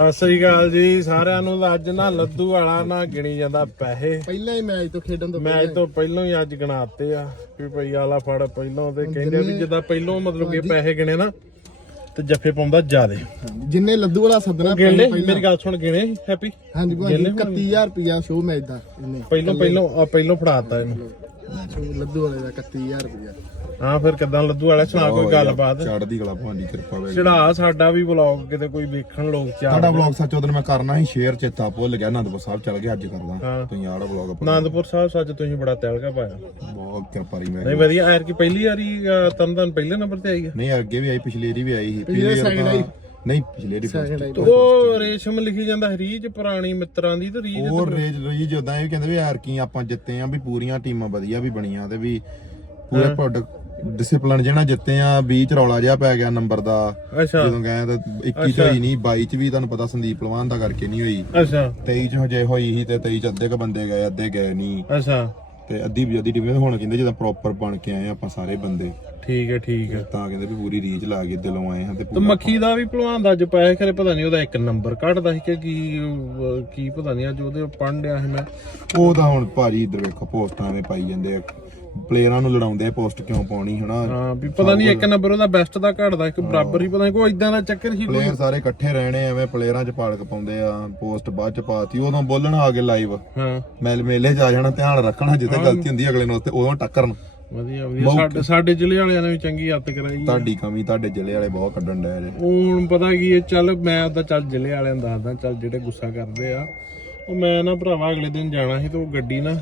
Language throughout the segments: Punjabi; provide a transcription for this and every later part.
ਸਤਿ ਸ੍ਰੀ ਅਕਾਲ ਜੀ ਸਾਰਿਆਂ ਨੂੰ ਅੱਜ ਨਾ ਲੱਦੂ ਵਾਲਾ ਨਾ ਗਿਣੀ ਜਾਂਦਾ ਪੈਸੇ। ਪਹਿਲਾਂ ਹੀ ਮੈਚ ਤੋਂ ਖੇਡਣ ਤੋਂ ਮੈਚ ਤੋਂ ਪਹਿਲਾਂ ਹੀ ਅੱਜ ਗਣਾਤੇ ਆ ਵੀ ਭਈ ਆਲਾ ਫੜ ਪਹਿਲਾਂ ਤੇ ਕਹਿੰਦੇ ਵੀ ਜਿੱਦਾਂ ਪਹਿਲਾਂ ਮਤਲਬ ਕਿ ਪੈਸੇ ਗਿਣੇ ਨਾ ਤੇ ਜੱਫੇ ਪਾਉਂਦਾ ਜਿਆਦੇ। ਜਿੰਨੇ ਲੱਦੂ ਵਾਲਾ ਸੱਦਣਾ ਪਹਿਲਾਂ- ਮੇਰੀ ਗੱਲ ਸੁਣ ਗਿਣੇ ਹੈਪੀ? ਹਾਂਜੀ ਭਾਜੀ 31000 ਰੁਪਿਆ ਸ਼ੋ ਮੈਚ ਦਾ ਪਹਿਲਾਂ ਪਹਿਲਾਂ ਪਹਿਲਾਂ ਫੜਾਤਾ ਇਹਨੂੰ। ਲੱਦੂ ਵਾਲੇ ਦਾ 31000 ਰੁਪਿਆ ਹਾਂ ਫਿਰ ਕਿਦਾਂ ਲੱਦੂ ਵਾਲਾ? ਸੁਣਾ ਕੋਈ ਗੱਲਬਾਤ? ਚੜਦੀ ਕਲਾ ਭਾਂਡੀ ਕਿਰਪਾ ਵੇ। ਚੜਾ ਸਾਡਾ ਵੀ ਵਲੌਗ ਕਿਤੇ ਕੋਈ ਵੇਖਣ ਲੋਕ ਚਾਹ ਸਾਡਾ ਵਲੌਗ ਸੱਚ ਉਹਦਨ ਮੈਂ ਕਰਨਾ ਸੀ ਸ਼ੇਅਰ ਚੇਤਾ ਭੁੱਲ ਗਿਆ ਆਨੰਦਪੁਰ ਸਾਹਿਬ ਚਲ ਗਿਆ ਅੱਜ ਕਰਦਾ। ਤੁਸੀਂ ਆੜਾ ਵਲੌਗ ਆਪਣਾ। ਆਨੰਦਪੁਰ ਸਾਹਿਬ ਸੱਚ ਤੁਸੀਂ ਬੜਾ ਤਿਲਕਾ ਪਾਇਆ। ਬਹੁਤ ਕਿਰਪਾ ਰਹੀ ਮੈਂ। ਨਹੀਂ ਵਧੀਆ ਐਰ ਕੀ ਪਹਿਲੀ ਵਾਰੀ ਤਨਤਨ ਪਹਿਲੇ ਨੰਬਰ ਤੇ ਆਈ ਹੈ ਨਹੀਂ ਅੱਗੇ ਵੀ ਆਈ ਪਿਛਲੀ ਵਾਰੀ ਵੀ ਆਈ ਸੀ ਪਿਛਲੀ ਵਾਰ ਆਈ। ਨਹੀਂ ਪਿਛਲੀ ਵਾਰੀ Second first। ਉਹ ਰੇਸ਼ਮ ਲਿਖੀ ਜਾਂਦਾ ਰੀਜ ਪੁਰਾਣੀ ਮਿੱਤਰਾਂ ਦੀ ਤੇ ਰੀਜ ਉਹ ਰੇਜ ਰਹੀ ਜਦੋਂ ਇਹ ਕਹਿੰਦੇ ਵੀ ਯਾਰ ਕੀ ਆਪਾਂ ਜਿੱਤੇ ਆ ਵੀ ਪੂਰੀਆਂ ਟੀਮਾਂ ਵਧੀਆ ਵੀ ਬਣੀਆਂ ਤੇ ਵੀ ਪੂਰੇ ਪ੍ਰੋਡਕਟ ਡਿਸਪਲਿਨ ਜਿਹੜਾ ਜਿੱਤੇ ਆ 20 ਚ ਰੌਲਾ ਜਿਹਾ ਪੈ ਗਿਆ ਨੰਬਰ ਦਾ। ਅੱਛਾ। ਜਦੋਂ ਗਏ ਤਾਂ 21 ਚ ਹੋਈ ਨਹੀਂ 22 ਚ ਵੀ ਤੁਹਾਨੂੰ ਪਤਾ ਸੰਦੀਪ ਪਹਿਲਵਾਨ ਦਾ ਕਰਕੇ ਨਹੀਂ ਹੋਈ। ਅੱਛਾ। 23 ਚ ਹਜੇ ਹੋਈ ਸੀ ਤੇ 23 ਚ ਅੱਧੇ ਕ ਬੰਦੇ ਗਏ ਅੱਧੇ ਗਏ ਨਹੀਂ ਅੱਛਾ। ਤੇ ਅੱਧੀ ਬਜਦੀ ਟੀਮ ਹੁਣ ਕਹਿੰਦੇ ਜਦੋਂ ਪ੍ਰੋਪਰ ਬਣ ਕੇ ਆਏ ਆਪਾਂ ਸਾਰੇ ਬੰਦੇ। ਠੀਕ ਹੈ ਠੀਕ ਹੈ। ਤਾਂ ਕਹਿੰਦੇ ਵੀ ਪੂਰੀ ਰੀਚ ਲਾ ਕੇ ਦਿਲੋਂ ਆਏ ਹਾਂ ਤੇ ਤੇ ਪੂਰਾ ਮੱਖੀ ਦਾ ਵੀ ਭਲਵਾਨ ਦਾ ਅੱਜ ਪਾਇਆ ਖਰੇ ਪਤਾ ਨਹੀਂ ਉਹਦਾ ਇੱਕ ਨੰਬਰ ਕੱਢਦਾ ਸੀ ਕਿ ਕੀ ਅਹ, ਕੀ ਪਤਾ ਨਹੀਂ ਅੱਜ ਉਹਦੇ ਪੜ੍ਹਨ ਡਿਆ ਸੀ ਮੈਂ। ਉਹ ਤਾਂ ਹੁਣ ਭਾਜੀ ਇਧਰ ਵੇਖੋ ਪੋਸਟਾਂ ਐਵੇਂ ਪਾਈ ਜਾਂਦੇ ਆ। ਪਲੇਅਰਾਂ ਨੂੰ ਲੜਾਉਂਦੇ ਆ ਪੋਸਟ ਕਿਉਂ ਪਾਉਣੀ ਹਨਾ? ਹਾਂ ਵੀ ਪਤਾ ਨਹੀਂ ਇੱਕ ਨੰਬਰ ਉਹਦਾ ਬੈਸਟ ਦਾ ਘਟਦਾ ਇੱਕ ਬਰਾਬਰ ਹੀ ਪਤਾ ਨਹੀਂ ਕੋਈ ਇਦਾਂ ਦਾ ਚੱਕਰ ਸੀ ਕੋਈ। ਪਲੇਅਰ ਸਾਰੇ ਇਕੱਠੇ ਰਹਿਣੇ ਐਵੇਂ ਪਲੇਅਰਾਂ 'ਚ ਪਾੜਕ ਪਾਉਂਦੇ ਆ ਪੋਸਟ ਬਾਅਦ 'ਚ ਪਾਤੀ ਉਦੋਂ ਬੋਲਣ ਆ ਗਏ ਲਾਈਵ ਹਾਂ। ਮੈਲ ਮੇਲੇ 'ਚ ਆ ਜਾਣਾ ਧਿਆਨ ਰੱਖਣਾ ਜਿੱਥੇ ਗਲਤੀ ਹੁੰਦੀ ਅਗਲੇ ਨੂੰ ਉੱਥੇ ਉਦੋਂ ਟੱਕਰਨ। ਵਧੀਆ ਵਧੀਆ। ਸਾਡੇ ਸਾਡੇ ਜ਼ਿਲ੍ਹੇ ਵਾਲਿਆਂ ਨੇ ਵੀ ਚੰਗੀ ਹੱਤ ਕਰਾਈ ਆ। ਤੁਹਾਡੀ ਕਮੀ ਤੁਹਾਡੇ ਜ਼ਿਲ੍ਹੇ ਵਾਲੇ ਬਹੁਤ ਕੱਢਣ ਡਏ ਜੇ। ਉਹ ਹੁਣ ਪਤਾ ਕੀ ਹੈ ਚੱਲ ਮੈਂ ਤਾਂ ਚੱਲ ਜ਼ਿਲ੍ਹੇ ਵਾਲਿਆਂ ਨੂੰ ਦੱਸਦਾ ਚੱਲ ਜਿਹੜੇ ਗੁੱਸਾ ਕਰਦੇ ਆ ਉਹ ਮੈਂ ਨਾ ਭਰਾਵਾ ਅਗਲੇ ਦਿਨ ਜਾਣਾ ਸੀ ਤੇ ਉਹ ਗੱਡੀ ਨਾ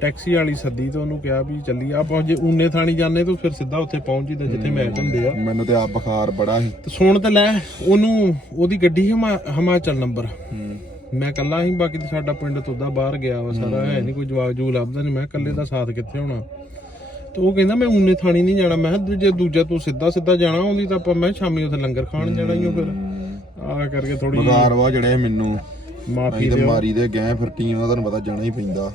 ਟੈਕਸੀ ਵਾਲੀ ਸੱਦੀ ਤੇ ਉਹਨੂੰ ਕਿਹਾ ਵੀ ਚੱਲੀ ਆਪਾਂ ਜੇ ਊਨੇ ਥਾਣੀ ਜਾਂਦੇ ਤਾਂ ਫਿਰ ਸਿੱਧਾ ਉੱਥੇ ਪਹੁੰਚ ਜੀਦਾ ਜਿੱਥੇ ਮੈਚ ਹੁੰਦੇ ਆ। ਮੈਨੂੰ ਤੇ ਆਪ ਬੁਖਾਰ ਬੜਾ ਸੀ। ਤੇ ਸੁਣ ਤੇ ਲੈ ਉਹਨੂੰ ਉਹਦੀ ਗੱਡੀ ਹਿਮਾ- ਹਿਮਾਚਲ ਨੰਬਰ। ਹੂੰ। ਮੈਂ ਕੱਲਾ ਹੀ ਬਾਕੀ ਤੇ ਸਾਡਾ ਪਿੰਡ ਤੋਂ ਦਾ ਬਾਹਰ ਗਿਆ ਵਾ ਸਾਰਾ ਹੈ ਨਹੀਂ ਕੋਈ ਜਵਾਬ ਜੂ ਲੱਭਦਾ ਨਹੀਂ ਮੈਂ ਕੱਲੇ ਦਾ ਸਾਥ ਕਿੱਥੇ ਹੋਣਾ? ਤੇ ਉਹ ਕਹਿੰਦਾ ਮੈਂ ਊਨੇ ਥਾਣੀ ਨਹੀਂ ਜਾਣਾ। ਮੈਂ ਕਿਹਾ ਜੇ ਦੂਜਾ ਤੂੰ ਸਿੱਧਾ ਸਿੱਧਾ ਜਾਣਾ ਹੁੰਦੀ ਤਾਂ ਆਪਾਂ ਮੈਂ ਸ਼ਾਮੀ ਉੱਥੇ ਲੰਗਰ ਖਾਣ ਜਾਣਾ ਹੀ ਉਹ ਫਿਰ। ਆ ਕਰਕੇ ਥੋੜੀ ਬੁਖਾਰ ਵਾ ਜਿਹੜੇ ਮੈਨੂੰ। ਮਾਫੀ ਅਸੀਂ ਤੇ ਮਾਰੀ ਦੇ ਗਏ ਫਿਰ ਟੀਮ ਦਾ ਤੁਹਾਨੂੰ ਪਤਾ ਜਾਣਾ ਹੀ ਪੈਂਦਾ।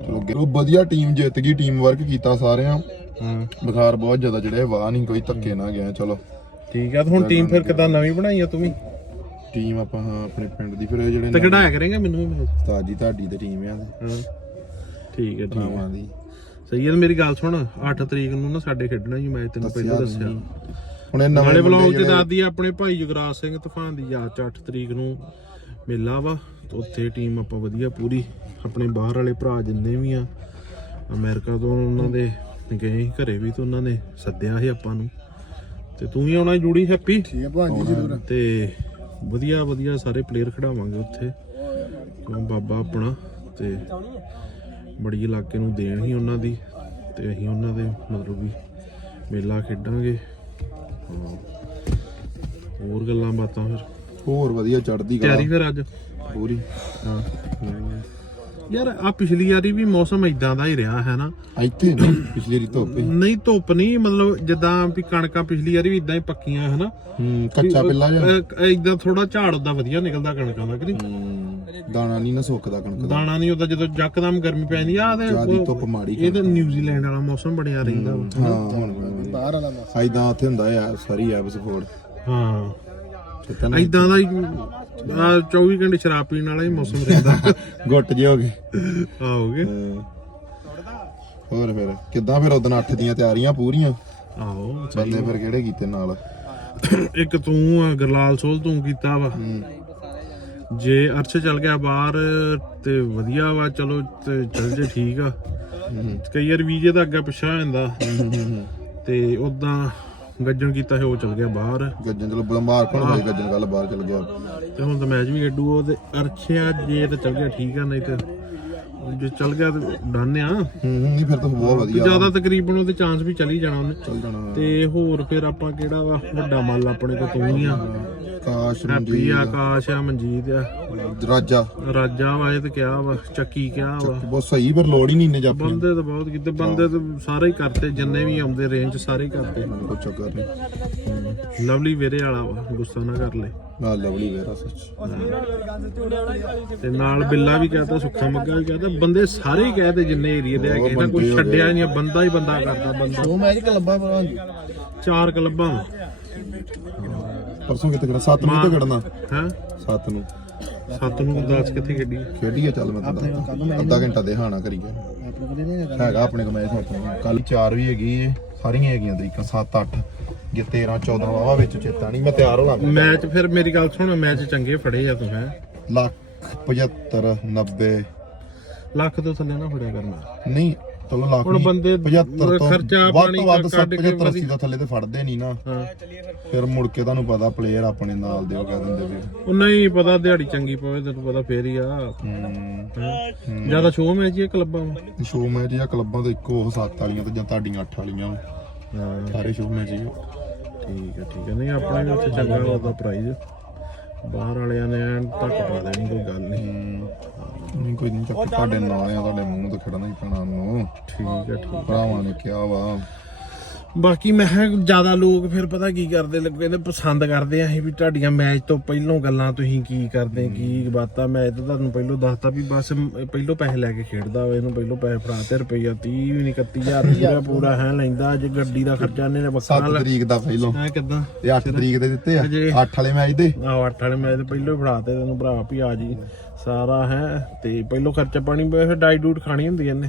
ਚਲੋ ਅੱਗੇ- ਉਹ ਵਧੀਆ ਟੀਮ ਜਿੱਤ ਗਈ ਟੀਮ ਵਰਕ ਕੀਤਾ ਸਾਰਿਆਂ। ਹਾਂ। ਬੁਖਾਰ ਬਹੁਤ ਜ਼ਿਆਦਾ ਜਿਹੜੇ ਵਾਹ ਨਹੀਂ ਕੋਈ ਧੱਕੇ ਨਾ ਗਏ ਚਲੋ। ਠੀਕ ਆ ਤੇ ਹੁਣ ਟੀਮ ਫਿਰ ਕਿਦਾਂ ਨਵੀਂ ਬਣਾਈ ਆ ਤੂੰ ਵੀ? ਟੀਮ ਆਪਾਂ ਹਾਂ ਆਪਣੇ ਪਿੰਡ ਦੀ ਫਿਰ ਇਹ ਜਿਹੜੇ ਤੇ ਕਢਾਇਆ ਕਰੇਗਾ ਮੈਨੂੰ ਵੀ ਮੈਨੂੰ? ਉਸਤਾਦ ਜੀ ਤੁਹਾਡੀ ਤੇ ਟੀਮ ਆ। ਤੇ ਹਾਂ। ਠੀਕ ਹੈ ਠੀਕ ਹੈ ਭਰਾਵਾਂ ਦੀ। ਸਹੀ ਹੈ ਮੇਰੀ ਗੱਲ ਸੁਣ 8 ਤਰੀਕ ਨੂੰ ਨਾ ਸਾਡੇ ਖੇਡਣਾ ਹੀ ਮੈਚ ਤੈਨੂੰ ਪਹਿਲਾਂ ਦੱਸਿਆ ਹੁਣ ਇਹ ਨਾਲੇ ਨਵੇਂ ਚ ਜਿਹੜੇ ਦੱਸਦੀ ਆ ਆਪਣੇ ਭਾਈ ਜਗਰਾਜ ਸਿੰਘ ਤੂਫਾਨ ਦੀ ਯਾਦ ਚ 8 ਤਰੀਕ ਨੂੰ। ਮੇਲਾ ਵਾ ਤੇ ਉੱਥੇ ਟੀਮ ਆਪਾਂ ਵਧੀਆ ਪੂਰੀ ਆਪਣੇ ਬਾਹਰ ਵਾਲੇ ਭਰਾ ਜਿੰਨੇ ਵੀ ਆ ਅਮਰੀਕਾ ਤੋਂ ਉਹਨਾਂ ਦੇ ਗਏ ਸੀ ਘਰੇ ਵੀ ਤੇ ਉਹਨਾਂ ਨੇ ਸੱਦਿਆ ਸੀ ਆਪਾਂ ਨੂੰ। ਤੇ ਤੂੰ ਵੀ ਆਉਣਾ ਜੂੜੀ ਹੈਪੀ? ਠੀਕ ਹੈ ਭਾਜੀ ਜ਼ਰੂਰ। ਤੇ ਵਧੀਆ ਵਧੀਆ ਸਾਰੇ ਪਲੇਅਰ ਖੜਾਵਾਂਗੇ ਉੱਥੇ। ਕਿਉਂ ਬਾਬਾ ਆਪਣਾ ਤੇ ਬੜੀ ਇਲਾਕੇ ਨੂੰ ਦੇਣ ਹੀ ਉਹਨਾਂ ਦੀ ਤੇ ਅਸੀਂ ਉਹਨਾਂ ਦੇ ਮਤਲਬ ਵੀ ਮੇਲਾ ਖੇਡਾਂਗੇ। ਹੋਰ ਗੱਲਾਂ ਬਾਤਾਂ ਫਿਰ? ਹੋਰ ਵਧੀਆ ਚੜਦੀ ਤਿਆਰੀ ਫਿਰ ਅੱਜ? ਪੂਰੀ। ਹਾਂ। ਯਾਰ ਆ ਪਿਛਲੀ ਵਾਰੀ ਵੀ ਮੌਸਮ ਇਦਾਂ ਦਾ ਹੀ ਰਿਹਾ ਹੈ ਨਾ ਇੱਥੇ ਨਾ ਪਿਛਲੀ ਰੀ ਧੁੱਪ ਸੀ। ਨਹੀਂ ਧੁੱਪ ਨਹੀਂ ਮਤਲਬ ਜਿੱਦਾਂ ਵੀ ਕਣਕਾਂ ਪਿਛਲੀ ਵਾਰੀ ਵੀ ਇਦਾਂ ਹੀ ਪੱਕੀਆਂ ਹੈ ਨਾ ਹੂੰ ਕੱਚਾ ਪਿੱਲਾ ਜਿਹਾ। ਇਦਾਂ ਥੋੜਾ ਝਾੜ ਉਹਦਾ ਵਧੀਆ ਨਿਕਲਦਾ ਕਣਕਾਂ ਦਾ ਕਿ ਨਹੀਂ? ਹੂੰ, ਦਾਣਾ ਨਹੀਂ ਨਾ ਸੁੱਕਦਾ ਕਣਕ ਦਾ। ਦਾਣਾ ਨਹੀਂ ਉਹਦਾ ਜਦੋਂ ਜੱਕਦਮ ਗਰਮੀ ਪੈ ਜਾਂਦੀ ਆ ਤੇ ਜਿਆਦੀ ਉਹ- ਧੁੱਪ ਮਾੜੀ ਇਹ ਤਾਂ ਨਿਊਜ਼ੀਲੈਂਡ ਵਾਲਾ ਮੌਸਮ ਬਣਿਆ ਰਹਿੰਦਾ। ਹਾਂ ਬਾਹਰ ਵਾਲਾ ਮੌਸਮ। ਐਦਾਂ ਉੱਥੇ ਹੁੰਦਾ ਆ ਸਾਰੀ ਐਬਸ ਫੋਰਡ ਹਾਂ। ਇਦਾਂ ਦਾ ਹੀ ਆ 24 ਘੰਟੇ ਸ਼ਰਾਬ ਪੀਣ ਵਾਲਾ ਹੀ ਮੌਸਮ ਰਹਿੰਦਾ। ਗੁੱਟ ਜੇ ਹੋ ਗਏ। ਆਓਗੇ ਹਾਂ। ਹੋਰ ਫਿਰ ਕਿੱਦਾਂ ਫਿਰ ਉਦੋਂ 8 ਦੀਆਂ ਤਿਆਰੀਆਂ ਪੂਰੀਆਂ? ਆਓ ਬੰਦੇ ਫਿਰ ਕਿਹੜੇ ਕੀਤੇ ਨਾਲ? ਇੱਕ ਤੂੰ ਆ, ਗਰਲਾਲ ਸੋਲ ਤੂੰ ਕੀਤਾ ਵਾ। ਜੇ ਅਰਸ਼ ਚੱਲ ਗਿਆ ਬਾਹਰ ਤੇ ਵਧੀਆ ਵਾ ਚਲੋ ਤੇ ਚੱਲ ਜੇ ਠੀਕ ਆ। ਕਈ ਵਾਰ ਵੀਜੇ ਦਾ ਅੱਗਾ ਪਿੱਛਾ ਜਾਂਦਾ। ਤੇ ਉਦਾਂ ਗੱਜਣ ਕੀਤਾ ਸੀ ਉਹ ਚੱਲ ਗਿਆ ਬਾਹਰ। ਗੱਜਣ ਚਲੋ ਬਲਮਾਰ ਕੋਣ ਹੋਈ ਗੱਜਣ ਕੱਲ ਬਾਹਰ ਚਲ ਗਿਆ। ਤੇ ਹੁਣ ਤਾਂ ਮੈਚ ਵੀ ਗੱਡੂ ਉਹ ਤੇ ਅਰਸ਼ਿਆ ਜੇ ਤਾਂ ਚੱਲ ਗਿਆ ਠੀਕ ਆ ਨਹੀਂ ਤੇ ਜੇ ਚੱਲ ਗਿਆ ਤੇ ਡਨ ਆ। ਨਹੀਂ ਫਿਰ ਤਾਂ ਬਹੁਤ ਵਧੀਆ। ਜ਼ਿਆਦਾ ਤਕਰੀਬਨ ਉਹਦੇ ਚਾਂਸ ਵੀ ਚਲੀ ਜਾਣਾ ਉਹਨੇ। ਚੱਲ ਜਾਣਾ। ਤੇ ਹੋਰ ਫਿਰ ਆਪਾਂ ਕਿਹੜਾ ਵਾ? ਵੱਡਾ ਮੱਲ ਆਪਣੇ ਕੋ ਤੂੰ ਹੀ ਆ। ਕਾਸ਼ ਹੈਪੀ ਆ ਆਕਾਸ਼ ਆ ਮਨਜੀਤ ਆ। ਰਾਜਾ। ਰਾਜਾ ਵਾ ਇਹ ਤੇ ਕਿਹਾ ਵਾ ਚੱਕੀ ਕਿਹਾ ਵਾ। ਬਹੁਤ ਸਹੀ ਪਰ ਲੋੜ ਹੀ ਨਹੀਂ ਨੇ ਜਾਪੀ ਬੰਦੇ ਤਾਂ ਬਹੁਤ ਕੀਤੇ ਬੰਦੇ ਤਾਂ ਸਾਰੇ ਹੀ ਕਰਤੇ ਜਿੰਨੇ ਵੀ ਆਉਂਦੇ ਰੇਂਜ ਸਾਰੇ ਹੀ ਕਰਤੇ। ਕੋਈ ਚੱਕਰ ਨਹੀਂ। ਲਵਲੀ ਵੇਰੇ ਵਾਲਾ ਵਾ ਗੁੱਸਾ ਨਾ ਕਰ ਲੈ। ਆ ਲਵਲੀ ਵੇਰਾ ਸੱਚ। ਤੇ ਨਾਲ ਬਿੱਲਾ ਵੀ ਕਹਤਾ ਸੁੱਖਾ ਮੱਗਾ ਵੀ ਕਹਤਾ ਬੰਦੇ ਸਾਰੇ ਹੀ ਕਹਤੇ ਜਿੰਨੇ ਏਰੀਆ ਦੇ ਹੈਗੇ ਨਾ ਕੋਈ ਛੱਡਿਆ ਨਹੀਂ ਬੰਦਾ ਹੀ ਬੰਦਾ ਕਰਦਾ ਬੰਦਾ। ਦੋ ਮੈਚ ਕਲੱਬਾਂ ਚਾਰ ਕਲੱਬਾਂ ਪਰਸੋਂ ਕਿਤੇ ਖੜਾ 7 ਨੂੰ ਤੇ ਖੜਨਾ ਹਾਂ? 7 ਨੂੰ। ਸੱਤ ਨੂੰ ਦੱਸ ਕਿੱਥੇ ਖੇਡੀ? ਖੇਡੀਏ ਚੱਲ ਮੈਂ ਤੁਹਾਨੂੰ ਦੱਸਦਾ। ਅੱਧਾ ਘੰਟਾ ਦੇ ਹਾਣਾ ਕਰੀਏ ਹੈਗਾ ਆਪਣੇ ਕੋਲ ਮੈਚ ਸੱਤ ਨੂੰ ਕੱਲ 4 ਵੀ ਹੈਗੀ ਏ ਸਾਰੀਆਂ ਹੈਗੀਆਂ ਤਰੀਕਾਂ 7 8 ਜੇ 13 14 ਵਾਵਾ ਵਿੱਚ ਚੇਤਾ ਨਹੀਂ ਮੈਂ ਤਿਆਰ ਹੋ ਲਾਂਗਾ ਮੈਚ ਫਿਰ ਮੇਰੀ ਗੱਲ ਸੁਣ ਮੈਚ ਚੰਗੇ ਫੜੇ ਆ ਤੂੰ ਹੈ? ਲੱਖ 75 90 ਲੱਖ ਤੋਂ ਥੱਲੇ ਨਾ ਫੜਿਆ ਕਰਨਾ ਨਹੀਂ ਚਲੋ ਲੱਖ ਹੁਣ ਨਹੀਂ, ਬੰਦੇ 75 ਤੋਂ ਖਰਚਾ ਵੱਧ ਪਾਣੀ ਤੋਂ ਵੱਧ ਕੱਢ ਕੇ 75 80 ਤੋਂ ਥੱਲੇ ਤੇ ਫੜਦੇ ਨਹੀਂ ਨਾ। ਹਾਂ। ਫਿਰ ਮੁੜ ਕੇ ਤੁਹਾਨੂੰ ਪਤਾ ਪਲੇਅਰ ਆਪਣੇ ਨਾਲ ਦੇ ਉਹ ਕਹਿ ਦਿੰਦੇ ਵੀ। ਉਹ ਨਹੀਂ ਪਤਾ ਦਿਹਾੜੀ ਚੰਗੀ ਪਵੇ ਤੈਨੂੰ ਪਤਾ ਫੇਰ ਹੀ ਆ। ਹੂੰ। ਜ਼ਿਆਦਾ ਸ਼ੋਅ ਮੈਚ ਹੀ ਆ ਕਲੱਬਾਂ ਵਾਂ। ਸ਼ੋਅ ਮੈਚ ਜਾਂ ਕਲੱਬਾਂ ਤੋਂ ਇੱਕੋ ਉਹ ਸੱਤ ਵਾਲੀਆਂ ਤੇ ਜਾਂ ਤੁਹਾਡੀਆਂ ਅੱਠ ਵਾਲੀਆਂ। ਹਾਂ। ਸਾਰੇ ਸ਼ੋਅ ਮੈਚ ਹੀ ਠੀਕ ਹੈ ਠੀਕ ਹੈ ਨਹੀਂ ਆਪਣੇ ਵੀ ਉੱਥੇ ਚੰਗਾ ਉਹਦਾ ਪ੍ਰਾਈਜ਼ ਬਾਹਰ ਵਾਲਿਆਂ ਨੇ ਐਨ ਤੱਕ ਪਾ ਦੇਣੀ ਕੋਈ ਗੱਲ ਨਹੀਂ। ਨਹੀਂ ਕੋਈ ਨਹੀਂ ਚੱਕ ਤੁਹਾਡੇ ਨਾਲ ਆ ਤੁਹਾਡੇ ਮੂੰਹ ਤੇ ਠੀਕ ਹੈ ਠੀਕ ਭਰਾਵਾਂ ਨੇ ਕਿਹਾ ਵਾ। ਬਾਕੀ ਮੈਂ ਕਿਹਾ ਜ਼ਿਆਦਾ ਲੋਕ ਫਿਰ ਪਤਾ ਕੀ ਕਰਦੇ ਲੱਗ ਕਹਿੰਦੇ ਪਸੰਦ ਕਰਦੇ ਆ ਇਹ ਵੀ ਤੁਹਾਡੀਆਂ ਮੈਚ ਤੋਂ ਪਹਿਲੋਂ ਗੱਲਾਂ ਤੁਸੀਂ ਕੀ ਕਰਦੇ ਕੀ ਬਾਤਾਂ। ਮੈਂ ਤਾਂ ਤੁਹਾਨੂੰ ਪਹਿਲੋਂ ਦੱਸਤਾ ਵੀ ਬਸ ਪਹਿਲੋਂ ਪੈਸੇ ਲੈ ਕੇ ਖੇਡਦਾ ਹੋਵੇ ਇਹਨੂੰ ਪਹਿਲੋਂ ਪੈਸੇ ਫੜਾ ਤੇ ਰੁਪਈਆ 30 ਵੀ ਨਹੀਂ 31000 ਰੁਪਈਆ ਪੂਰਾ ਹੈ ਲੈਂਦਾ ਜੇ ਗੱਡੀ ਦਾ ਖਰਚਾ ਇਹਨੇ ਨੇ ਬੱਕਾ 7 ਤਰੀਕ ਦਾ ਪਹਿਲੋਂ। ਹੈ ਕਿਦਾਂ? ਤੇ 8 ਤਰੀਕ ਦੇ ਦਿੱਤੇ ਆ ਅਜੇ- 8 ਵਾਲੇ ਮੈਚ ਦੇ। ਆਹ ਅੱਠ ਵਾਲੇ ਮੈਚ ਤੇ ਪਹਿਲੋਂ ਫੜਾ ਤੇ ਤੈਨੂੰ ਭਰਾ ਵੀ ਆ ਜੀ ਸਾਰਾ ਹੈ। ਤੇ ਪਹਿਲੋਂ ਖਰਚਾ ਪਾਣੀ ਫਿਰ ਡਾਈ ਡੂਟ ਖਾਣੀ ਹੁੰਦੀ ਇਹਨੇ।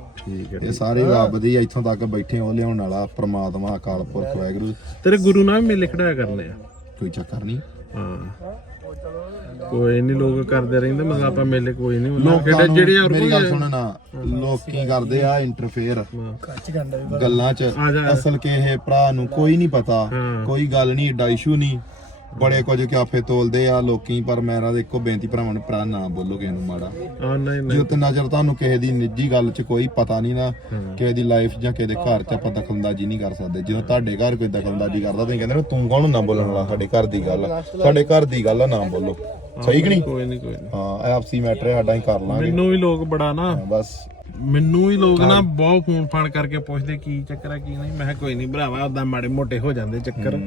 ਠੀਕ ਹੈ ਇਹ ਸਾਰੇ ਰੱਬ ਦੀ ਇੱਥੋਂ ਤੱਕ ਬੈਠੇ ਉਹ ਲਿਆਉਣ ਵਾਲਾ ਪ੍ਰਮਾਤਮਾ ਅਕਾਲ ਪੁਰਖ ਵਾਹਿਗੁਰੂ। ਤੇਰੇ ਗੁਰੂ ਨਾਲ ਵੀ ਮੇਲੇ ਖੜਾਇਆ ਕਰਨੇ ਆ। ਕੋਈ ਚੱਕਰ ਨਹੀਂ। ਹਾਂ। ਕੋਈ ਨਹੀਂ ਲੋਕ ਕਰਦੇ ਰਹਿੰਦੇ ਮਤਲਬ ਆਪਾਂ ਮੇਲੇ ਕੋਈ ਨਹੀਂ ਖੇਡੇ ਨੂੰ ਜਿਹੜੇ ਹੋਰ ਮੇਰੀ ਗੱਲ ਸੁਣ ਨਾ ਲੋਕੀ ਕਰਦੇ ਆ ਇੰਟਰਫੇਅਰ ਗੱਲਾਂ 'ਚ। ਅਸਲ ਕਿ ਇਹ ਭਰਾ ਨੂੰ ਕੋਈ ਨਹੀਂ ਪਤਾ। ਕੋਈ ਗੱਲ ਨਹੀਂ ਏਡਾ ਇਸ਼ੂ ਨਹੀਂ। ਬੜੇ ਕੁਝ ਕਿਆਫੇ ਤੋਲਦੇ ਆ ਲੋਕੀ ਪਰ ਮੇਰਾ ਤਾਂ ਇੱਕੋ ਬੇਨਤੀ ਭਰਾਵਾਂ ਨੂੰ ਭਰਾ ਨਾ ਬੋਲੋ ਕਿਸੇ ਨੂੰ ਮਾੜਾ। ਆ ਨਹੀਂ ਨਹੀਂ। ਜੇ ਤੇ ਨਜ਼ਰ ਤੁਹਾਨੂੰ ਕਿਸੇ ਦੀ ਨਿੱਜੀ ਗੱਲ 'ਚ ਕੋਈ ਪਤਾ ਨਹੀਂ ਨਾ ਕਿਸੇ ਦੀ ਲਾਈਫ ਜਾਂ ਕਿਸੇ ਦੇ ਘਰ 'ਚ ਆਪਾਂ ਦਖਲਅੰਦਾਜ਼ੀ ਨਹੀਂ ਕਰ ਸਕਦੇ। ਜਦੋਂ ਤੁਹਾਡੇ ਘਰ ਕੋਈ ਦਖਲਅੰਦਾਜ਼ੀ ਕਰਦਾ ਤੁਸੀਂ ਕਹਿੰਦੇ ਨੇ ਤੂੰ ਕੌਣ ਨਾ ਬੋਲਣ ਵਾਲਾ? ਸਾਡੇ ਘਰ ਦੀ ਗੱਲ ਆ। ਸਾਡੇ ਘਰ ਦੀ ਗੱਲ ਆ ਨਾ ਬੋਲੋ। ਸਹੀ ਕਿ ਨਹੀਂ? ਕੋਈ ਨਹੀਂ ਕੋਈ ਨਹੀਂ। ਹਾਂ ਇਹ ਆਪਸੀ ਮੈਟਰ ਹੈ ਸਾਡਾ ਹੀ ਕਰ ਲਾਂਗੇ। ਮੈਨੂੰ ਵੀ ਲੋਕ ਬੜਾ ਨਾ ਬਸ। ਮੈਨੂੰ ਵੀ ਲੋਕ ਨਾ ਬਹੁਤ ਫੋਨ ਫਾਨ ਕਰਕੇ ਪੁੱਛਦੇ ਕੀ ਚੱਕਰ ਆ ਕੀ ਨਹੀਂ। ਮੈਂ ਕਿਹਾ ਕੋਈ ਨਹੀਂ ਭਰਾਵਾ ਉਦਾਂ ਮਾੜੇ ਮੋਟੇ ਹੋ ਜਾਂਦੇ ਚੱਕਰ।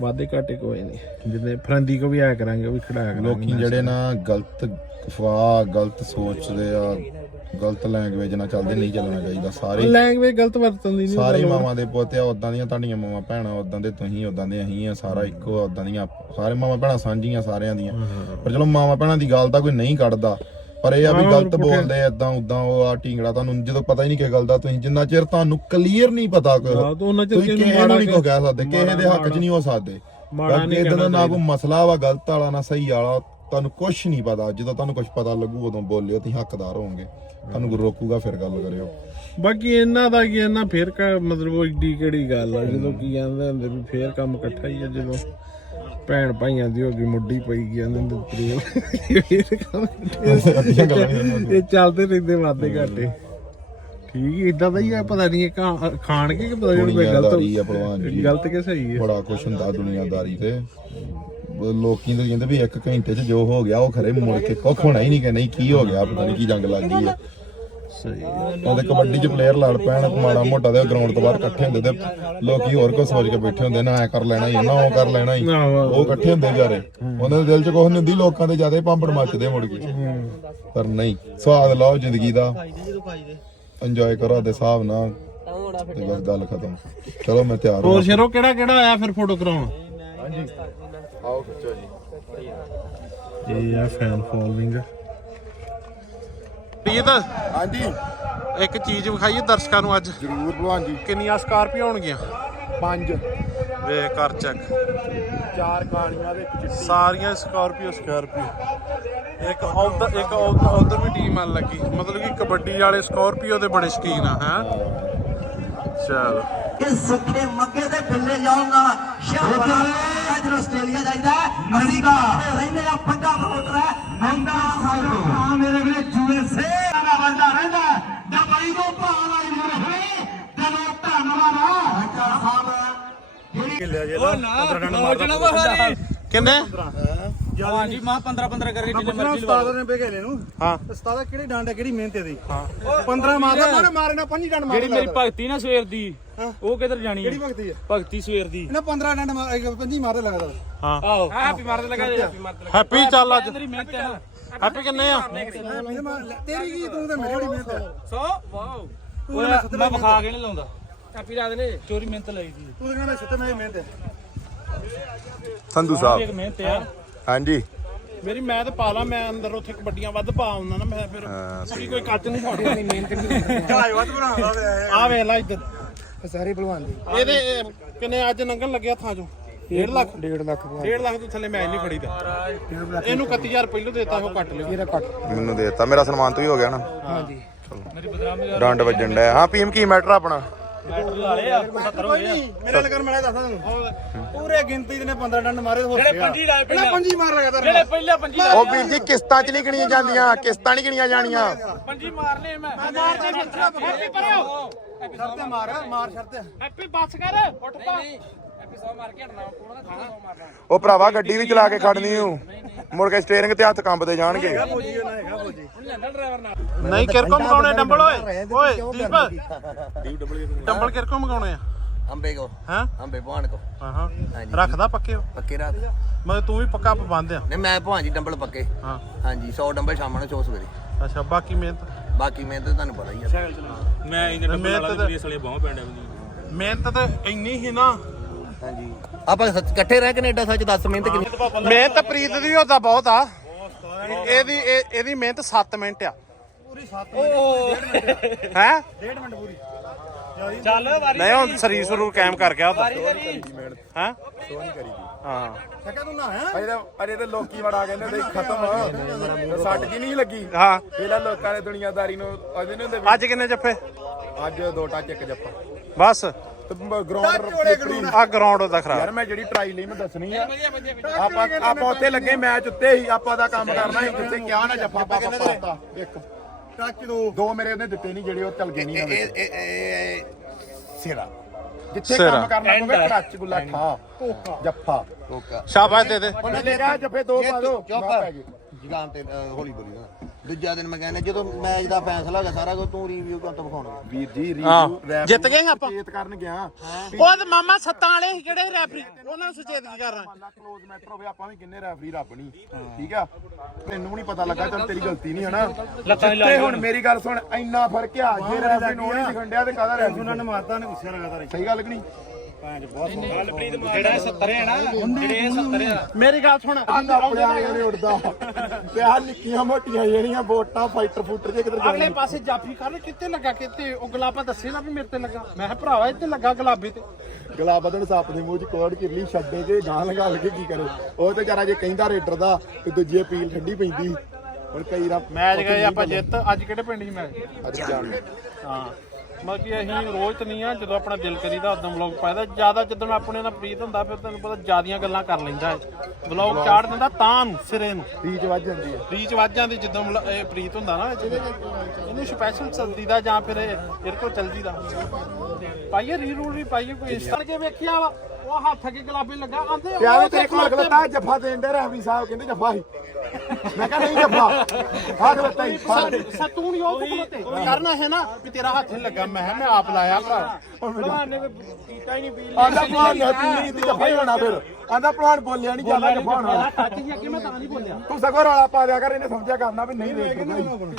ਵਾਦੇ ਘਾਟੇ ਕੋਈ ਨਹੀਂ। ਜਿੰਨੇ ਫਰੰਦੀ ਕੋ ਵੀ ਆਇਆ ਕਰਾਂਗੇ ਉਹ ਵੀ ਖੜਾਇਆ ਕਰਾਂਗੇ ਲੋਕੀ ਜਿਹੜੇ ਨਾ ਗਲਤ ਅਫਵਾਹ ਗਲਤ ਸੋਚਦੇ ਆ ਗਲਤ ਲੈਂਗੁਏਜ ਨਾਲ ਚੱਲਦੇ ਨਹੀਂ ਚੱਲਣਾ ਚਾਹੀਦਾ। ਸਾਰੇ ਲੈਂਗੁਏਜ ਗਲਤ ਵਰਤਨ ਦੀ ਨਹੀਂ ਸਾਰੇ ਮਾਵਾਂ ਦੇ ਪੁੱਤ ਆ ਉਦਾਂ ਦੀਆਂ ਤੁਹਾਡੀਆਂ ਮਾਵਾਂ ਭੈਣਾਂ ਉਦਾਂ ਦੇ ਤੁਸੀਂ ਉਦਾਂ ਦੇ ਅਸੀਂ ਆ ਸਾਰਾ ਇੱਕੋ ਉਦਾਂ ਦੀਆਂ ਸਾਰੇ ਮਾਵਾਂ ਭੈਣਾਂ ਸਾਂਝੀਆਂ ਸਾਰਿਆਂ ਦੀਆਂ। ਪਰ ਚਲੋ ਮਾਵਾਂ ਭੈਣਾਂ ਦੀ ਗੱਲ ਤਾਂ ਕੋਈ ਨਹੀਂ ਕੱਢਦਾ। ਪਰ ਇਹ ਆ ਵੀ ਗਲਤ ਬੋਲਦੇ ਏਦਾਂ ਉਦਾਂ ਉਹ ਆ ਢੀਂਗੜਾ ਤੁਹਾਨੂੰ ਜਦੋਂ ਪਤਾ ਹੀ ਨਹੀਂ ਕਿ ਗੱਲ ਦਾ ਤੁਸੀਂ ਜਿੰਨਾ ਚਿਰ ਤੁਹਾਨੂੰ ਕਲੀਅਰ ਨਹੀਂ ਪਤਾ ਚਿਰ ਤੁਸੀਂ ਕਿਸੇ ਨੂੰ ਨਹੀਂ ਕੋ ਕਹਿ? ਸਕਦੇ ਕਿਸੇ ਦੇ ਹੱਕ 'ਚ ਨਹੀਂ ਹੋ ਸਕਦੇ। ਬਾਕੀ ਇਦਾਂ ਦਾ ਨਾ ਕੋਈ ਮਸਲਾ ਵਾ ਗਲਤ ਵਾਲਾ ਨਾ ਸਹੀ ਵਾਲਾ ਤੁਹਾਨੂੰ ਕੁਝ ਨਹੀਂ ਪਤਾ। ਜਦੋਂ ਤੁਹਾਨੂੰ ਕੁਝ ਪਤਾ ਲੱਗੂ ਉਦੋਂ ਬੋਲਿਓ ਤੁਸੀਂ ਹੱਕਦਾਰ ਹੋਵੋਗੇ। ਤੁਹਾਨੂੰ ਕੋਈ ਰੋਕੂਗਾ ਫਿਰ ਗੱਲ ਕਰਿਓ। ਬਾਕੀ ਇਹਨਾਂ ਦਾ ਕੀ ਇਹਨਾਂ ਫੇਰ ਕਾ ਮਤਲਬ ਉਹ ਏਡੀ ਕਿਹੜੀ ਗੱਲ ਆ ਜਦੋਂ ਕੀ ਕਹਿੰਦੇ ਹੁੰਦੇ ਵੀ ਫੇਰ ਕੰਮ ਇਕੱਠਾ ਹੀ ਆ ਜਦੋਂ। ਭੈਣ ਭਾਈਆਂ ਦੀ ਹੋ ਗਈ ਮੁੱਢੀ ਪਈ ਪ੍ਰੇਮ ਗੱਲਾਂ ਨਹੀਂ ਹੁੰਦੀਆਂ। ਇਹ ਚੱਲਦੇ ਰਹਿੰਦੇ ਵਾਦੇ ਘਾਟੇ। ਠੀਕ ਇਦਾਂ ਦਾ ਹੀ ਆ ਪਤਾ ਨਹੀਂ ਖਾਣ ਕੇ ਕਿ ਪਤਾ ਨਹੀਂ ਗਲਤ ਗਲਤ ਕਿ ਸਹੀ ਹੈ ਬੜਾ ਕੁਝ ਹੁੰਦਾ ਦੁਨੀਆਦਾਰੀ ਤੇ। ਲੋਕੀ ਤਾਂ ਕਹਿੰਦੇ ਵੀ ਇੱਕ ਘੰਟੇ 'ਚ ਜੋ ਹੋ ਗਿਆ ਉਹ ਖਰੇ ਮੁੜ ਕੇ ਕੁੱਖ ਹੋਣਾ ਹੀ ਨਹੀਂ ਕਿ ਨਹੀਂ ਕੀ ਹੋ ਗਿਆ ਪਤਾ ਨਹੀਂ ਕੀ ਜੰਗ ਲੱਗ ਗਈ ਸਹੀ ਉਹਦੇ ਕਬੱਡੀ 'ਚ ਪਲੇਅਰ ਲੜ ਪੈਣ ਮਾੜਾ ਮੋਟਾ ਦੇ ਗਰਾਊਂਡ ਤੋਂ ਬਾਹਰ ਇਕੱਠੇ ਹੁੰਦੇ ਤੇ ਲੋਕੀ ਹੋਰ ਕੁਝ ਸੋਚ ਕੇ ਬੈਠੇ ਹੁੰਦੇ ਨਾ ਐ ਕਰ ਲੈਣਾ ਹੀ ਨਾ ਉਹ ਕਰ ਲੈਣਾ ਹੀ। ਉਹ ਇਕੱਠੇ ਹੁੰਦੇ ਵਿਚਾਰੇ। ਉਹਨਾਂ ਦੇ ਦਿਲ 'ਚ ਕੁਝ ਨਹੀਂ ਹੁੰਦੀ ਲੋਕਾਂ ਦੇ ਜ਼ਿਆਦਾ ਪੰਪੜ ਮੱਚਦੇ ਮੁੜ ਕੇ। ਪਰ ਨਹੀਂ ਸਵਾਦ ਲਓ ਜ਼ਿੰਦਗੀ ਦਾ। ਇੰਜੋਏ ਕਰੋ ਦੇ ਹਿਸਾਬ ਨਾਲ ਤੇ ਬਸ ਗੱਲ ਖਤਮ। ਚਲੋ ਮੈਂ ਤਿਆਰ ਹੋਰ ਸ਼ੇਰੋ ਕਿਹੜਾ ਕਿਹੜਾ ਆਇਆ ਫਿਰ ਫੋਟੋ ਕਰਾਉਣ? ਆਓ ਖਿੱਚੋ ਜੀ। ਇਹ ਆ ਫੈਨ ਫੋਲੋਇੰਗ ਪ੍ਰੀਤ ਹਾਂਜੀ। ਇੱਕ ਚੀਜ਼ ਵਿਖਾਈਏ ਦਰਸ਼ਕਾਂ ਨੂੰ ਅੱਜ। ਜ਼ਰੂਰ ਭਲਵਾਨ ਜੀ। ਕਿੰਨੀਆਂ ਸਕਾਰਪੀਓ ਹੋਣਗੀਆਂ? ਪੰਜ। ਵੇ ਕਰ ਚੈੱਕ। ਚਾਰ ਕਾਲੀਆਂ ਦੇ ਇੱਕ ਚਿੱਟੀ ਸਾਰੀਆਂ ਸਕਾਰਪੀਓ ਸਕਾਰਪੀਓ। ਇੱਕ ਉਧਰ ਇੱਕ ਉਧਰ ਵੀ ਟੀਮ ਆਣ ਲੱਗੀ ਮਤਲਬ ਕਿ ਕਬੱਡੀ ਵਾਲੇ ਸਕਾਰਪੀਓ ਦੇ ਬੜੇ ਸ਼ਕੀਨ ਆ ਹੈ? ਚਲ। ਇਸ ਸੁੱਖੇ ਮੱਗੇ ਦੇ ਬਿੱਲੇ ਜਾਊਂਗਾ। ਸ਼ਾਬਾਸ਼। ਅੱਜ ਆਸਟ੍ਰੇਲੀਆ ਜਾਈਦਾ ਅਮਰੀਕਾ ਰਹਿੰਦੇ ਆ ਪੰਗਾ ਮੋਟਰ ਹੈ ਮੰਗਾ ਸਾਡੋ ਆ ਮੇਰੇ ਵੀਰੇ ਯੂਐਸਏ ਦਾ ਬੰਦਾ ਰਹਿੰਦਾ ਦੁਬਈ ਤੋਂ ਭਾਣ ਆਈ ਰਹੇ ਤੈਨੂੰ ਧੰਨਵਾਦ ਆ ਸਾਹਿਬ ਕਿੰਨੇ? ਹਾਂਜੀ ਮਾਂ 15 15 ਕਰਕੇ ਜਿੰਨੇ ਮਰਜ਼ੀ ਲਵਾ ਉਸਤਾਦ ਨੇ ਬੇਗੇ ਨੂੰ ਹਾਂ। ਉਸਤਾਦ ਕਿਹੜੀ ਡਾਂਡ ਹੈ ਕਿਹੜੀ ਮਿਹਨਤ ਦੀ 15 ਮਾਰਦਾ ਮਾਰੇ ਮਾਰੇ ਨਾ 5 ਡੰਡ ਮਾਰ ਜਿਹੜੀ ਮੇਰੀ ਭਗਤੀ ਨਾ ਸਵੇਰ ਦੀ ਉਹ ਕਿੱਧਰ ਜਾਣੀ ਕਿਹੜੀ ਹੈ ਭਗਤੀ ਹੈ ਭਗਤੀ ਸਵੇਰ ਦੀ। ਇਹਨਾਂ 15 ਡੰਡ ਮਾਰ 5 ਮਾਰਦੇ ਲੱਗਦਾ ਹਾਂ। ਆਹੋ। ਹੈਪੀ ਮਾਰਦੇ ਲਗਾ ਦੇ ਹੈਪੀ ਮਾਰਦੇ ਲਗਾ ਹੈਪੀ ਚੱਲ ਅੱਜ। ਮੇਰੀ ਮਿਹਨਤ ਹੈ ਨਾ। ਹੈਪੀ ਕਿੰਨੇ ਆ? ਤੇਰੀ ਕੀ ਤੂੰ ਤਾਂ ਮੇਰੀ ਬੜੀ ਮਿਹਨਤ ਹੈ ਸੋ? ਵਾਓ। ਉਹ ਮੈਂ ਵਿਖਾ ਕੇ ਨਹੀਂ ਲਾਉਂਦਾ। ਹੈਪੀ ਰਾਤ ਨੇ ਚੋਰੀ ਮਿਹਨਤ ਲਈ ਦੀ। ਤੂੰ ਤਾਂ ਕਹਿੰਦਾ ਸਿੱਤੇ ਮੇਰੀ ਮਿਹਨਤ ਹੈ ਸੰਧੂ ਸਾਹਿਬ। ਮਿਹਨਤ ਆ। ਹਾਂਜੀ। ਮੇਰੀ ਮੈਂ ਤੇ ਪਾ ਲਾ ਮੈਂ ਅੰਦਰ ਉੱਥੇ ਕਬੱਡੀਆਂ ਵੱਧ ਪਾ ਆਉਂਦਾ ਨਾ ਮੈਂ ਫਿਰ ਕੋਈ ਕੋਈ ਕੱਚ ਨਹੀਂ ਛੱਡਦਾ ਢਾਈ ਵੱਧ ਬਣਾਉਂਦਾ ਆ ਵੇਖ ਲੈ ਇੱਧਰ। ਸਾਰੇ ਭਲਵਾਨ ਦੀ। ਇਹਦੇ ਇਹ ਕਿੰਨੇ ਅੱਜ ਨੰਗਣ ਲੱਗਿਆ ਥਾਂ ਚੋਂ? 1.5 ਲੱਖ? 1.5 ਲੱਖ 1.5 ਲੱਖ ਤੋਂ ਥੱਲੇ ਮੈਚ ਨਹੀਂ ਫੜੀਦਾ ਇਹਨੂੰ 31000 ਪਹਿਲੋਂ ਦੇਤਾ ਉਹ ਕੱਟ ਲਿਓ। ਇਹਦਾ ਕੱਟ। ਮੈਨੂੰ ਦੇ ਦਿੱਤਾ। ਮੇਰਾ ਸਨਮਾਨ ਤੋਂ ਹੀ ਹੋ ਗਿਆ ਨਾ। ਹਾਂਜੀ। ਮੇਰੀ ਬਦਨਾਮੀ ਡੰਡ ਵੱਜਣ ਡਿਆ। ਹਾਂ ਪੀਮ ਕੀ ਮੈਟਰ ਆਪਣਾ? ਮੈਟਰ ਲਾ ਲਏ ਆ 70 ਹੋ ਗਏ ਆ। ਮੇਰੇ ਲਗਰ ਮੈਂ ਦੱਸਦਾ ਤੁਹਾਨੂੰ। ਪੂਰੇ ਗਿਣਤੀ ਦੇ ਨੇ 15 ਡੰਡ ਮਾਰੇ ਹੋ ਜਿਹੜੇ ਪੰਜੀ ਲਾਏ ਪਹਿਲਾਂ ਪੰਜੀ ਮਾਰ ਲਗਾਤਾਰ। ਜਿਹੜੇ ਪਹਿਲਾਂ ਪੰਜੀ ਉਹ ਵੀਰ ਜੀ ਕਿਸ਼ਤਾਂ 'ਚ ਨਹੀਂ ਗਿਣੀਆਂ ਜਾਂਦੀਆਂ ਕਿਸ਼ਤਾਂ ਨਹੀਂ ਗਿਣੀਆਂ ਜਾਣੀਆਂ। ਪੰਜੀ ਮਾਰ ਲਏ ਮੈਂ। ਮਾਰਦੇ ਹੈਪੀ ਪਰਿਓ ਸ਼ਰਤੇ ਮਾਰ ਮਾਰ ਸ਼ਰਤੇ ਹੈਪੀ ਬੱਸ ਕਰ ਉੱਠ ਪਾ। ਹੈਪੀ 100 ਮਾਰ ਕੇ ਹਟਣਾ ਕੋਣ ਦਾ ਖਾਣਾ 100 ਮਾਰਨਾ। ਉਹ ਭਰਾਵਾ ਗੱਡੀ ਵੀ ਚਲਾ ਕੇ ਖੜਨੀ ਹੂੰ ਮੁੜ ਕੇ ਸਟੀਅਰਿੰਗ ਤੇ ਹੱਥ ਕੰਬਦੇ ਜਾਣਗੇ। ਫੌਜੀ ਉਹਨਾਂ ਹੈਗਾ ਫੌਜੀ। ਨਹੀਂ ਕਿਰਕੋ ਮਗਾਉਣੇ ਡੰਬਲ ਓਏ। ਓਏ ਦੀਪ। ਡੰਬਲ ਕਿਰਕੋ ਮਗਾਉਣੇ ਆ। ਅੰਬੇ ਕੋ। ਹਾਂ? ਅੰਬੇ ਭਵਾਨ ਕੋ। ਹਾਂ ਹਾਂ। ਰੱਖਦਾ ਪੱਕੇ ਹੋ ਪੱਕੇ ਰਾਤ ਮਤਲਬ ਤੂੰ ਵੀ ਪੱਕਾ ਪਾਬੰਦ ਆ। ਨੇ ਮੈਂ ਭਵਾਨ ਜੀ ਡੰਬਲ ਪੱਕੇ। ਹਾਂ। ਹਾਂਜੀ 100 ਡੰਬਲ ਸ਼ਾਮਾਂ ਨੂੰ 100 ਸਵੇਰੇ। ਅੱਛਾ ਬਾਕੀ ਮਿਹਨਤ? ਬਾਕੀ ਮੈਂ ਤਾਂ ਤੁਹਾਨੂੰ ਪਤਾ ਹੀ ਆ। ਮੈਂ ਇਹਨੇ ਡੱਬੇ ਵਾਲਾ ਤੇ ਪੁਲਿਸ ਵਾਲੇ ਬਾਹਾਂ ਪੈਂਦੇ ਮਿਹਨਤ ਤੇ ਇੰਨੀ ਹੀ ਨਾ। ਹਾਂਜੀ। ਆਪਾਂ ਸੱਚ ਇਕੱਠੇ ਰਹਿ ਕੈਨੇਡਾ ਸੱਚ 10 ਮਿੰਟ ਕਿੰਨੀ ਮਿਹਨਤ ਪ੍ਰੀਤ ਦੀ ਉਹਦਾ ਬਹੁਤ ਆ। ਇਹਦੀ ਇਹ- ਇਹਦੀ ਮਿਹਨਤ 7 ਮਿੰਟ ਆ। ਪੂਰੀ 7 ਮਿੰਟ ਹੈ? 1.5 ਮਿੰਟ ਪੂਰੀ। ਚੱਲ ਵਾਰੀ ਨਹੀਂ ਹੁਣ ਸਰੀਰ ਸੁਰੂ ਕਾਇਮ ਕਰ ਗਿਆ ਉਹਦਾ। ਹੈ? ਹਾਂ। ਸਕਿਆ ਤੂੰ ਨਾ ਹੈ? ਅਜੇ ਤਾਂ ਅਜੇ ਤਾਂ ਲੋਕੀ ਬੜਾ ਕਹਿੰਦੇ ਤੇ ਖਤਮ। ਸੱਟ ਜੀ ਨਹੀਂ ਲੱਗੀ। ਹਾਂ। ਪਹਿਲਾਂ ਲੋਕਾਂ ਨੇ ਦੁਨੀਆਦਾਰੀ ਨੂੰ ਅਜੇ ਨਹੀਂ ਹੁੰਦੇ ਅੱਜ ਕਿੰਨੇ ਜੱਫੇ? ਅੱਜ ਦੋ ਟੱਚ ਇੱਕ ਜੱਫਾ। ਬਸ। ਤੇ ਗਰਾਊਂਡ ਆ। ਗਰਾਊਂਡ ਉਹਦਾ ਖਰਾਬ। ਯਾਰ ਮੈਂ ਜਿਹੜੀ ਟਰਾਈ ਲਈ ਮੈਂ ਦੱਸਣੀ ਆ। ਆਪਾਂ ਆਪਾਂ ਉੱਥੇ ਲੱਗੇ ਮੈਚ ਉੱਤੇ ਹੀ ਆਪਾਂ ਦਾ ਕੰਮ ਕਰਨਾ ਸੀ ਜਿੱਥੇ ਕਿਹਾ ਨਾ ਜੱਫਾ ਆਪਾਂ ਪਾਤਾ ਇੱਕ ਟੱਚ ਦੋ। ਦੋ ਮੇਰੇ ਉਹਨੇ ਦਿੱਤੇ ਨਹੀਂ ਜਿਹੜੇ ਉਹ ਚੱਲ ਗਏ ਨਹੀਂ ਇਹ ਇਹ ਇਹ ਸਿਰਾ ਜਿੱਥੇ ਸਿਰਾ। ਕੰਮ ਕਰਨਾ ਪਵੇ ਟੱਚ ਗੁੱਲਾ ਠਾ ਜੱਫਾ। ਸ਼ਾਬਾਸ਼ ਦੇ ਦੇ। ਉਹਨੇ ਜੱਫੇ ਦੋ ਪਾ ਦੋ। ਚੁੱਪ ਨਾ ਪੈ ਗਏ ਜਗਾਨ ਤੇ ਅ, ਹੌਲੀ ਬੋਲੀ ਨਾ ਦੂਜਾ ਦਿਨ ਮੈਂ ਕਹਿੰਦਾ ਜਦੋਂ ਮੈਚ ਦਾ ਫੈਸਲਾ ਹੋ ਗਿਆ ਸਾਰਾ ਕੁਝ ਤੂੰ ਰਿਵਿਊ ਕਰ ਤੋਂ ਵਿਖਾਉਣਾ ਵੀਰ ਜੀ ਹਾਂ। review, ਜਿੱਤ ਗਏ ਆਪਾਂ। ਚੇਤ ਕਰਨ ਗਿਆ। ਉਹ ਤੇ ਮਾਮਾ ਸੱਤਾਂ ਵਾਲੇ ਸੀ ਜਿਹੜੇ ਰੈਫਰੀ ਉਹਨਾਂ ਨੂੰ ਸੁਚੇਤ ਕੀ ਕਰਨਾ। ਮੰਨ ਕਲੋਜ਼ ਮੈਟਰ ਹੋਵੇ ਆਪਾਂ ਵੀ ਕਿੰਨੇ ਰੈਫਰੀ ਰੱਬ ਨਹੀਂ ਠੀਕ ਆ? ਤੈਨੂੰ ਨਹੀਂ ਪਤਾ ਲੱਗਾ ਚੱਲ ਤੇਰੀ ਗਲਤੀ ਨਹੀਂ ਹਨਾ ਤੇ ਹੁਣ ਮੇਰੀ ਗੱਲ ਸੁਣ ਇੰਨਾ ਫ਼ਰਕ ਆ ਜੇ ਰੈਫਰੀ ਨੂੰ ਨਹੀਂ ਦਿਖੰਡਿਆ ਤੇ ਕਾਹਦਾ ਰੈਫਰੀ ਉਹਨਾਂ ਨੇ ਮਾਰਤਾ ਨੇ ਗੁੱਸੇ ਲਗਾਤਾਰ ਸਹੀ ਗੱਲ ਕਿ ਨਹੀਂ? ਜਿਹੜਾ 70 ਹੈ ਨਾ ਜਿਹੜੇ 70 ਆ ਮੇਰੀ ਗੱਲ ਸੁਣ। ਆਂਦਾ ਆਪਣੇ ਨਹੀਂ ਉੱਡਦਾ। ਤੇ ਆ ਨਿੱਕੀਆਂ ਮੋਟੀਆਂ ਜਿਹੜੀਆਂ ਬੋਟਾਂ ਫਾਈਟਰ ਫੂਟਰ ਜੇ ਕਿਧਰ ਅਗਲੇ ਪਾਸੇ ਜਾਫੀ ਕਰ ਕਿੱਥੇ ਲੱਗਾ ਕਿੱਥੇ? ਉਹ ਗੁਲਾਬਾ ਦੱਸੇ ਨਾ ਵੀ ਮੇਰੇ ਤੇ ਲੱਗਾ। ਮੈਂ ਕਿਹਾ ਭਰਾਵਾ ਇੱਥੇ ਲੱਗਾ ਗੁਲਾਬੀ ਤੇ। ਗਲਾ ਬਦਨ ਸੱਪ ਦੇ ਮੂੰਹ 'ਚ ਕੋੜ ਕਿਰਲੀ ਛੱਡੇ ਕੇ ਗਾਂ ਲਗਾ ਲਗੇ ਕੀ ਕਰੇ। ਉਹ ਤੇ ਜਰਾ ਜੇ ਕਹਿੰਦਾ ਰੇਡਰ ਦਾ ਤੇ ਦੂਜੀ ਅਪੀਲ ਠੰਡੀ ਪੈਂਦੀ। ਹੁਣ ਕਈ ਰਾ ਮੈਚ ਗਏ ਆਪਾਂ ਜਿੱਤ। ਅੱਜ ਕਿਹੜੇ ਪਿੰਡ 'ਚ ਮੈਚ? ਅੱਜ ਜਾਣ ਹਾਂ। ਬਾਕੀ ਅਸੀਂ ਰੋਜ਼ ਤਾਂ ਨਹੀਂ ਆ ਜਦੋਂ ਆਪਣਾ ਦਿਲ ਕਰੀਦਾ ਉਦੋਂ ਵਲੌਗ ਪਾਇਦਾ ਜ਼ਿਆਦਾ ਜਦੋਂ ਆਪਣੇ ਨਾਲ ਪ੍ਰੀਤ ਹੁੰਦਾ ਫਿਰ ਤੁਹਾਨੂੰ ਪਤਾ ਜਿਆਦੀਆਂ ਗੱਲਾਂ ਕਰ ਲੈਂਦਾ ਹੈ। ਵਲੌਗ ਚਾੜ ਦਿੰਦਾ ਤਾਂ ਨੂੰ ਸਿਰੇ ਨੂੰ। ਰੀਚ ਵੱਜ ਜਾਂਦੀ ਹੈ। ਰੀਚ ਵੱਜ ਜਾਂਦੀ ਜਦੋਂ ਮਤਲਬ ਇਹ ਪ੍ਰੀਤ ਹੁੰਦਾ ਨਾ ਵਿੱਚ ਇਹਨੂੰ ਸਪੈਸ਼ਲ ਚਲਦੀ ਦਾ ਜਾਂ ਫਿਰ ਇਹ- ਇਹਦੇ ਕੋਲ ਚਲਦੀ ਦਾ ਪਾਈਏ ਰੀ ਰੂਲ ਵੀ ਪਾਈਏ ਕੋਈ। ਇੰਸਟਾ ਕੇ ਵੇਖਿਆ ਵਾ। ਉਹ ਹੱਥ ਅੱਗੇ ਗੁਲਾਬੀ ਲੱਗਾ ਆਂਦੇ ਤੇ ਆਵੇ ਤੇਰੇ ਕੋਲ ਖਲੋਤਾ ਜੱਫਾ ਦੇਣ ਦੇ ਰੈਫਰੀ ਸਾਹਿਬ ਕਹਿੰਦੇ ਜੱਫਾ ਹੀ। ਮੈਂ ਕਿਹਾ ਨਹੀਂ ਜੱਫਾ ਹੀ ਸਤੂ ਨਹੀਂ ਉਹ ਖਲੋਤੇ ਕਰਨਾ ਹੈ ਨਾ ਵੀ ਤੇਰਾ ਹੱਥ ਨਹੀਂ ਲੱਗਾ ਮੈਂ ਮੈਂ ਆਪ ਲਾਇਆ ਭਰਾ। ਭਲਵਾਨ ਨੇ ਕੀਤਾ ਹੀ ਨਹੀਂ ਪੀ ਆਂਦਾ ਭਲਵਾਨ ਨੇ ਤੇ ਜੱਫਾ ਹੀ ਹੋਣਾ ਫਿਰ। ਆਂਦਾ ਭਲਵਾਨ ਬੋਲਿਆ ਨਹੀਂ ਜ਼ਿਆਦਾ ਜੱਫਾ ਹੋਣਾ। ਟੱਚ ਹੀ ਅੱਗੇ ਮੈਂ ਤਾਂ ਨਹੀਂ ਬੋਲਿਆ। ਤੂੰ ਸਗੋਂ ਰੌਲਾ ਪਾ ਦਿਆ ਕਰ ਇਹਨੇ ਸਮਝਿਆ ਕਰਨਾ ਵੀ ਨਹੀਂ ਰੇਡਰ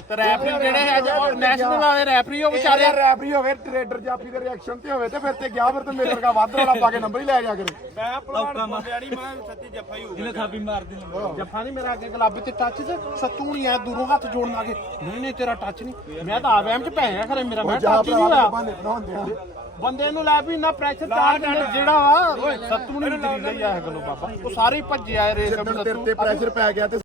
ਤੇ ਰੈਫਰੀ ਜਿਹੜੇ ਹੈ ਨੈਸ਼ਨਲ ਵਾਲੇ ਰੈਫਰੀ ਉਹ ਵਿਚਾਰੇ। ਵਿਚਾਰੇ ਰੈਫਰੀ ਹੋਵੇ ਟ੍ਰੇਡਰ ਜਾਫੀ ਦੇ ਰਿਐਕਸ਼ਨ ਤੇ ਹੋਵੇ ਤੇ ਫਿਰ ਤੇ ਗਿਆ ਫਿਰ ਤੇ ਮੇਰੇ ਵਰਗਾ ਵੱਧ ਰੌਲਾ ਪਾ ਕੇ ਨੰਬਰ ਹੀ ਲੈ ਜਾ ਕਰੇ। ਮੈਂ ਭਲਵਾਨ ਬੋਲਿਆ ਨਹੀਂ ਮੈਂ ਸੱਤੀ ਜੱਫਾ ਹੀ ਹੋ ਜਿਹਨੇ ਥਾਪੀ ਮਾਰਦੀ ਜੱਫਾ ਨਹੀਂ ਮੇਰਾ ਅੱਗੇ ਗੁਲਾਬੀ ਤੇ ਟੱਚ ਚ ਸੱਤੂ ਨਹੀਂ ਆ ਦੂਰੋਂ ਹੱਥ ਜੋੜਨ ਲੱਗੇ। ਨਹੀਂ ਨਹੀਂ ਤੇਰਾ ਟੱਚ ਨਹੀਂ ਮੈਂ ਤਾਂ ਆਵੈਮ ਚ ਪੈ ਗਿਆ ਖਰੇ ਮੇਰਾ ਮੈਂ ਟੱਚ ਨਹੀਂ ਹੋਇਆ। ਆ। ਬੰਦੇ ਨੂੰ ਲੈ ਵੀ ਇੰਨਾ ਪ੍ਰੈਸ਼ਰ ਚਾਰ ਜਿਹੜਾ ਵਾ। ਓਏ ਸੱਤੂ ਨਹੀਂ ਤੇਰੀ ਲਈ ਆ ਇਹ ਗੱਲੋਂ ਬਾਬਾ। ਉਹ ਸਾਰੇ ਹੀ ਭੱਜੇ ਆਏ ਰੇਸ ਜਦੋਂ ਤੇਰੇ ਤੇ ਪ੍ਰੈਸ਼ਰ ਪੈ ਗਿਆ ਤੇ